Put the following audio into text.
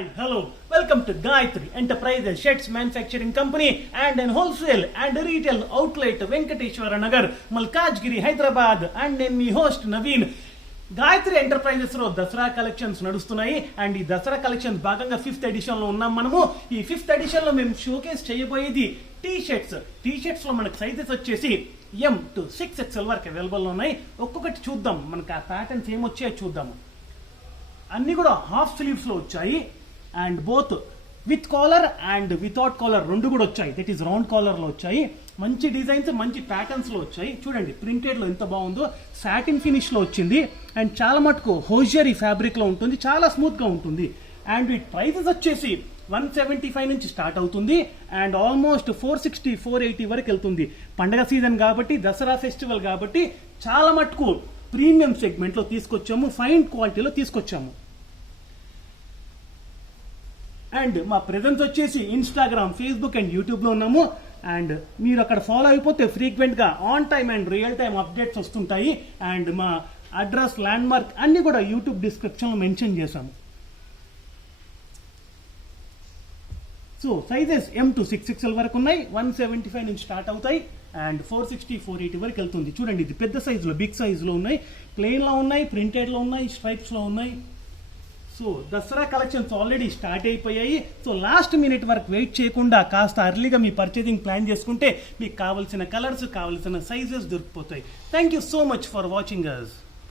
Hi, hello. Welcome to Gayatri Enterprises Sheds Manufacturing Company and an wholesale and retail outlet Venkateshwara Nagar, Malkajgiri, Hyderabad. And then me host Naveen. Gayatri enterprises లో Dasara collections నడుస్తున్నాయి and ఈ Dasara collections భాగంగా 5th edition లో ఉన్నాం మనము. ఈ 5th edition లో మేము షోకేస్ చేయబోయేది టీ షర్ట్స్ లో మనకు సైజెస్ వచ్చేసి M to 6XL వరకు అవైలబుల్ ఉన్నాయి. ఒక్కొక్కటి చూద్దాం, మనకు ఆ ప్యాటర్న్స్ ఏమొచ్చాయో చూద్దాము. అన్ని కూడా హాఫ్ స్లీవ్స్ లో వచ్చాయి and both with collar and without collar రెండు కూడా వచ్చాయి. దట్ ఈస్ రౌండ్ కాలర్ లో వచ్చాయి. మంచి డిజైన్స్, మంచి ప్యాటర్న్స్ లో వచ్చాయి. చూడండి ప్రింటెడ్ లో ఎంత బాగుందో, సాటిన్ ఫినిష్ లో వచ్చింది అండ్ చాలా మటుకు హోజియరీ ఫ్యాబ్రిక్ లో ఉంటుంది, చాలా స్మూత్ గా ఉంటుంది. అండ్ వీటి ప్రైజెస్ వచ్చేసి 175 నుంచి స్టార్ట్ అవుతుంది అండ్ ఆల్మోస్ట్ 460 480 వరకు వెళ్తుంది. పండగ సీజన్ కాబట్టి, దసరా ఫెస్టివల్ కాబట్టి చాలా మటుకు ప్రీమియం సెగ్మెంట్ లో తీసుకొచ్చాము, ఫైన్ క్వాలిటీలో తీసుకొచ్చాము. అండ్ మా ప్రెజెన్స్ వచ్చేసి ఇన్స్టాగ్రామ్, ఫేస్బుక్ అండ్ యూట్యూబ్ లో ఉన్నాము. అండ్ మీరు అక్కడ ఫాలో అయిపోతే ఫ్రీక్వెంట్ గా on time and real time updates వస్తుంటాయి. అండ్ మా అడ్రస్, ల్యాండ్ మార్క్ అన్ని కూడా యూట్యూబ్ డిస్క్రిప్షన్ లో మెన్షన్ చేశాము. So sizes M to 6XL వరకు ఉన్నాయి. 175 నుంచి స్టార్ట్ అవుతాయి అండ్ 460 480 వరకు వెళ్తుంది. చూడండి ఇది పెద్ద సైజులో, బిగ్ సైజులో ఉన్నాయి, ప్లెయిన్ లో ఉన్నాయి, ప్రింటెడ్ లో ఉన్నాయి, స్ట్రైప్స్ లో ఉన్నాయి. So Dasara collections already start అయిపోయాయి. సో లాస్ట్ మినిట్ వరకు వెయిట్ చేయకుండా కాస్త అర్లీగా మీ పర్చేజింగ్ ప్లాన్ చేసుకుంటే మీకు కావాల్సిన కలర్స్, కావాల్సిన సైజెస్ దొరికిపోతాయి. Thank you so much for watching us.